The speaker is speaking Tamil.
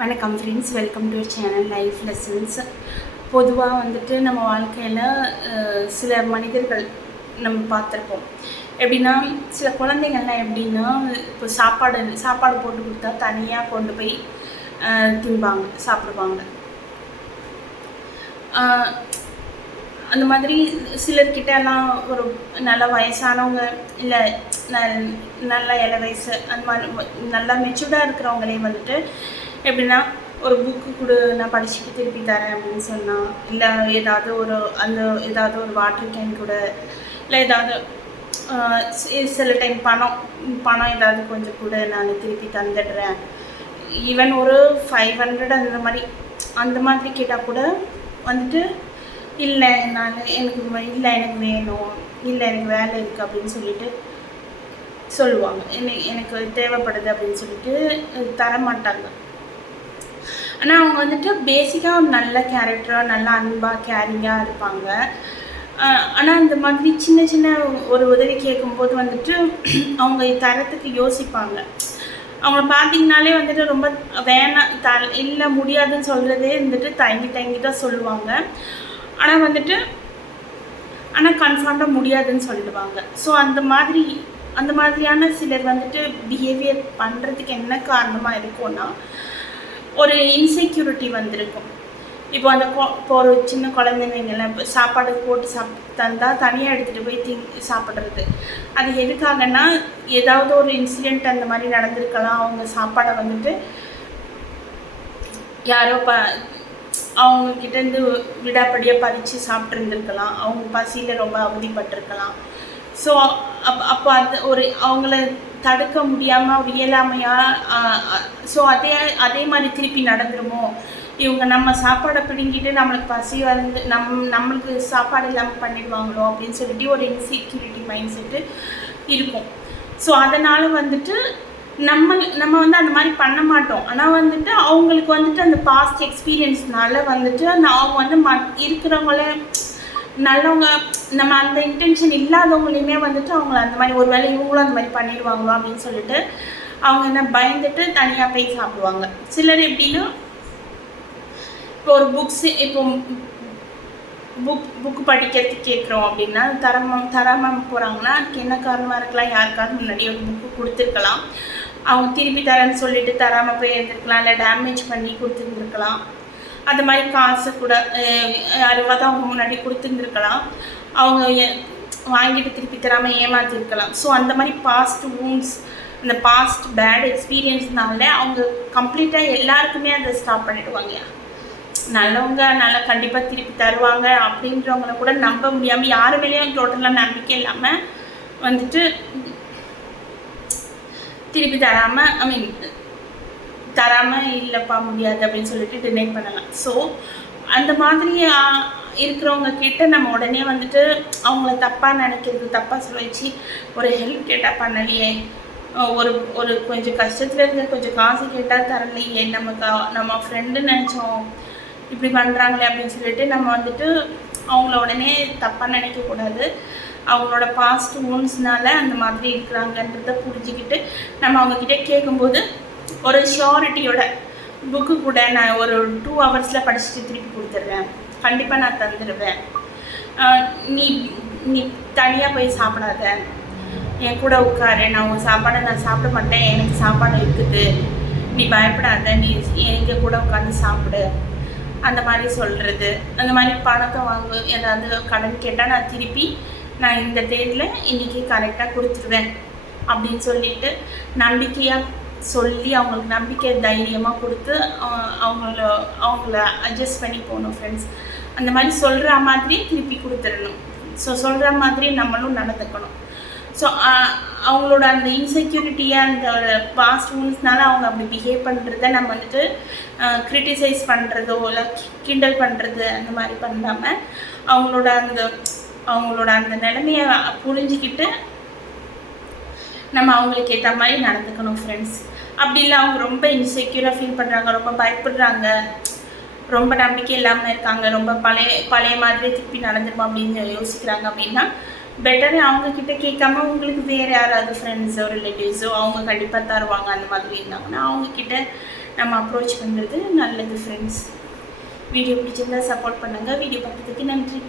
வணக்கம் friends, welcome to channel life lessons. பொதுவாக வந்துட்டு நம்ம வாழ்க்கையில் சில மனிதர்கள் நம்ம பார்த்துருப்போம். எப்படின்னா, சில குழந்தைங்கள்லாம் எப்படின்னா, இப்போ சாப்பாடு போட்டு கொடுத்தா தனியாக கொண்டு போய் தின்பாங்க, சாப்பிடுவாங்க. அந்த மாதிரி சிலர்கிட்டலாம் ஒரு நல்ல வயசானவங்க இல்லை நல்ல இள வயசு அந்த மாதிரி நல்லா மெச்சூர்டாக இருக்கிறவங்களே வந்துட்டு எப்படின்னா, ஒரு புக்கு கொடு, நான் படிச்சுட்டு திருப்பி தரேன் அப்படின்னு சொன்னால், இல்லை ஏதாவது ஒரு வாட்டர் கேன் கூட, இல்லை ஏதாவது சில டைம் பணம் ஏதாவது கொஞ்சம் கூட நான் திருப்பி தந்துடுறேன். ஈவன் ஒரு 500 அந்த மாதிரி கேட்டால் கூட வந்துட்டு, இல்லை எனக்கு வேணும், இல்லை எனக்கு வேலை இருக்குது அப்படின்னு சொல்லிட்டு சொல்லுவாங்க. எனக்கு தேவைப்படுது அப்படின்னு சொல்லிட்டு தரமாட்டாங்க. ஆனால் அவங்க வந்துட்டு பேசிக்காக ஒரு நல்ல கேரக்டராக, நல்ல அன்பாக, கேரிங்காக இருப்பாங்க. ஆனால் இந்த மாதிரி சின்ன சின்ன ஒரு உதவி கேட்கும்போது வந்துட்டு அவங்க தரத்துக்கு யோசிப்பாங்க. அவங்கள பார்த்தீங்கனாலே வந்துட்டு ரொம்ப வேணாம், இல்லை முடியாதுன்னு சொல்கிறதே வந்துட்டு தயங்கி தான் சொல்லுவாங்க. ஆனால் கன்ஃபார்மாக முடியாதுன்னு சொல்லிடுவாங்க. ஸோ அந்த மாதிரியான சிலர் வந்துட்டு பிஹேவியர் பண்ணுறதுக்கு என்ன காரணமாக இருக்கும்னா, ஒரு இன்செக்யூரிட்டி வந்திருக்கும். இப்போ இப்போ ஒரு சின்ன குழந்தைங்கலாம் சாப்பாடு போட்டு தந்தால் தனியாக எடுத்துகிட்டு போய் சாப்பிட்றது. அது எதுக்காகன்னா, ஏதாவது ஒரு இன்சிடெண்ட் அந்த மாதிரி நடந்திருக்கலாம். அவங்க சாப்பாடை வந்துட்டு யாரோ அவங்கக்கிட்டேருந்து விடாப்படியாக பறித்து சாப்பிட்ருந்துருக்கலாம். அவங்க பசியில் ரொம்ப அவதிப்பட்டிருக்கலாம். ஸோ அப்போ அவங்கள தடுக்க முடியாமல் ஒரு இயலாமையாக, ஸோ அதே மாதிரி திருப்பி நடந்துருமோ, இவங்க நம்ம சாப்பாடை பிடுங்கிட்டு நம்மளுக்கு பசி வந்து நம்மளுக்கு சாப்பாடு இல்லாமல் பண்ணிடுவாங்களோ அப்படின்னு சொல்லிட்டு ஒரு இன்செக்யூரிட்டி மைண்ட் செட்டு இருக்கும். ஸோ அதனால் வந்துட்டு நம்ம வந்து அந்த மாதிரி பண்ண மாட்டோம். ஆனால் வந்துட்டு அவங்களுக்கு வந்துட்டு அந்த பாஸ்ட் எக்ஸ்பீரியன்ஸ்னால வந்துட்டு அவங்க வந்து இருக்கிறவங்களே நல்லவங்க, நம்ம அந்த இன்டென்ஷன் இல்லாதவங்களையுமே வந்துட்டு அவங்கள அந்த மாதிரி ஒரு வேளை இவங்களும் அந்த மாதிரி பண்ணிடுவாங்களோ அப்படின்னு சொல்லிட்டு அவங்க என்ன பயந்துட்டு தனியாக போய் சாப்பிடுவாங்க. சிலர் எப்படின்னா, இப்போ ஒரு புக்கு படிக்கிறதுக்கு கேட்குறோம் அப்படின்னா தராமல் போகிறாங்கன்னா, அதுக்கு என்ன காரணமாக இருக்கலாம், யாருக்காவது முன்னாடி ஒரு புக்கு கொடுத்துருக்கலாம், அவங்க திருப்பி தரேன்னு சொல்லிட்டு தராமல் போய் எடுத்துருக்கலாம், இல்லை டேமேஜ் பண்ணி கொடுத்துருந்துருக்கலாம். அந்த மாதிரி காசு கூட யாருக்காவது அவங்க முன்னாடி கொடுத்துருந்துருக்கலாம், அவங்க வாங்கிட்டு திருப்பி தராமல் ஏமாற்றிருக்கலாம். ஸோ அந்த மாதிரி பாஸ்ட் வூண்ட்ஸ், அந்த பாஸ்ட் பேட் எக்ஸ்பீரியன்ஸ்னால அவங்க கம்ப்ளீட்டாக எல்லாருக்குமே அதை ஸ்டாப் பண்ணிவிடுவாங்க. நல்லவங்க நல்லா கண்டிப்பாக திருப்பி தருவாங்க அப்படின்றவங்கள கூட நம்ப முடியாமல், யாரு மேலேயும் டோட்டலாக நம்பிக்கை இல்லாமல் வந்துட்டு திருப்பி தராமல் இல்லைப்பா முடியாது அப்படின்னு சொல்லிட்டு டினை பண்ணலாம். ஸோ அந்த மாதிரி இருக்கிறவங்க கிட்ட நம்ம உடனே வந்துட்டு அவங்கள தப்பாக நினைக்கிறது, தப்பாக சொல்ல வச்சு ஒரு ஹெல்ப் கேட்டால் பண்ணலையே, ஒரு கொஞ்சம் கஷ்டத்தில் இருக்க கொஞ்சம் காசு கேட்டால் தரலையே, நம்ம ஃப்ரெண்டு நினச்சோம் இப்படி பண்ணுறாங்களே அப்படின்னு சொல்லிட்டு நம்ம வந்துட்டு அவங்கள உடனே தப்பாக நினைக்கக்கூடாது. அவங்களோட பாஸ்ட் வூண்ட்ஸ்னால அந்த மாதிரி இருக்கிறாங்கன்றத புரிஞ்சுக்கிட்டு நம்ம அவங்கக்கிட்ட கேட்கும்போது ஒரு ஷியோரிட்டியோட, புக்கு கூட நான் ஒரு 2 ஹவர்ஸில் படிச்சுட்டு திருப்பி கொடுத்துட்றேன், கண்டிப்பாக நான் தந்துடுவேன், நீ தனியாக போய் சாப்பிடாத, என் கூட உட்காரு, நான் சாப்பிட மாட்டேன், எனக்கு சாப்பாடு இருக்குது, நீ பயப்படாத, நீ எங்கள் கூட உட்காந்து சாப்பிடு, அந்த மாதிரி சொல்கிறது. அந்த மாதிரி பணத்தை ஏதாவது கடன் கேட்டால் நான் இந்த தேதியில் இன்றைக்கி கரெக்டாக கொடுத்துருவேன் அப்படின்னு சொல்லிட்டு நம்பிக்கையாக சொல்லி அவங்களுக்கு நம்பிக்கை தைரியமாக கொடுத்து அவங்கள அட்ஜஸ்ட் பண்ணி போகணும் ஃப்ரெண்ட்ஸ். அந்த மாதிரி சொல்கிற மாதிரி திருப்பி கொடுத்துடணும். ஸோ சொல்கிற மாதிரி நம்மளும் நடந்துக்கணும். ஸோ அவங்களோட அந்த இன்செக்யூரிட்டியாக அந்த பாஸ்ட் வூண்ட்ஸ்னால அவங்க அப்படி பிஹேவ் பண்ணுறத நம்ம வந்துட்டு கிரிட்டிசைஸ் பண்ணுறதோ இல்லை கிண்டல் பண்ணுறது அந்த மாதிரி பண்ணாமல் அவங்களோட அந்த நிலைமையை புரிஞ்சுக்கிட்டு நம்ம அவங்களுக்கு ஏற்ற மாதிரி நடந்துக்கணும் ஃப்ரெண்ட்ஸ். அப்படி இல்லை அவங்க ரொம்ப இன்செக்யூராக ஃபீல் பண்ணுறாங்க, ரொம்ப பயப்படுறாங்க, ரொம்ப நம்பிக்கை இல்லாமல் இருக்காங்க, ரொம்ப பழைய மாதிரி திருப்பி நடந்துருப்போம் அப்படின்னு யோசிக்கிறாங்க அப்படின்னா, பெட்டர் அவங்கக்கிட்ட கேட்காம உங்களுக்கு வேறு யாராவது ஃப்ரெண்ட்ஸோ ரிலேட்டிவ்ஸோ அவங்க கண்டிப்பாக தருவாங்க அந்த மாதிரி இருந்தாங்கன்னா அவங்கக்கிட்ட நம்ம அப்ரோச் பண்ணுறது நல்லது ஃப்ரெண்ட்ஸ். வீடியோ பிடிச்சிருந்தா சப்போர்ட் பண்ணுங்கள். வீடியோ பார்த்ததுக்கு நன்றி.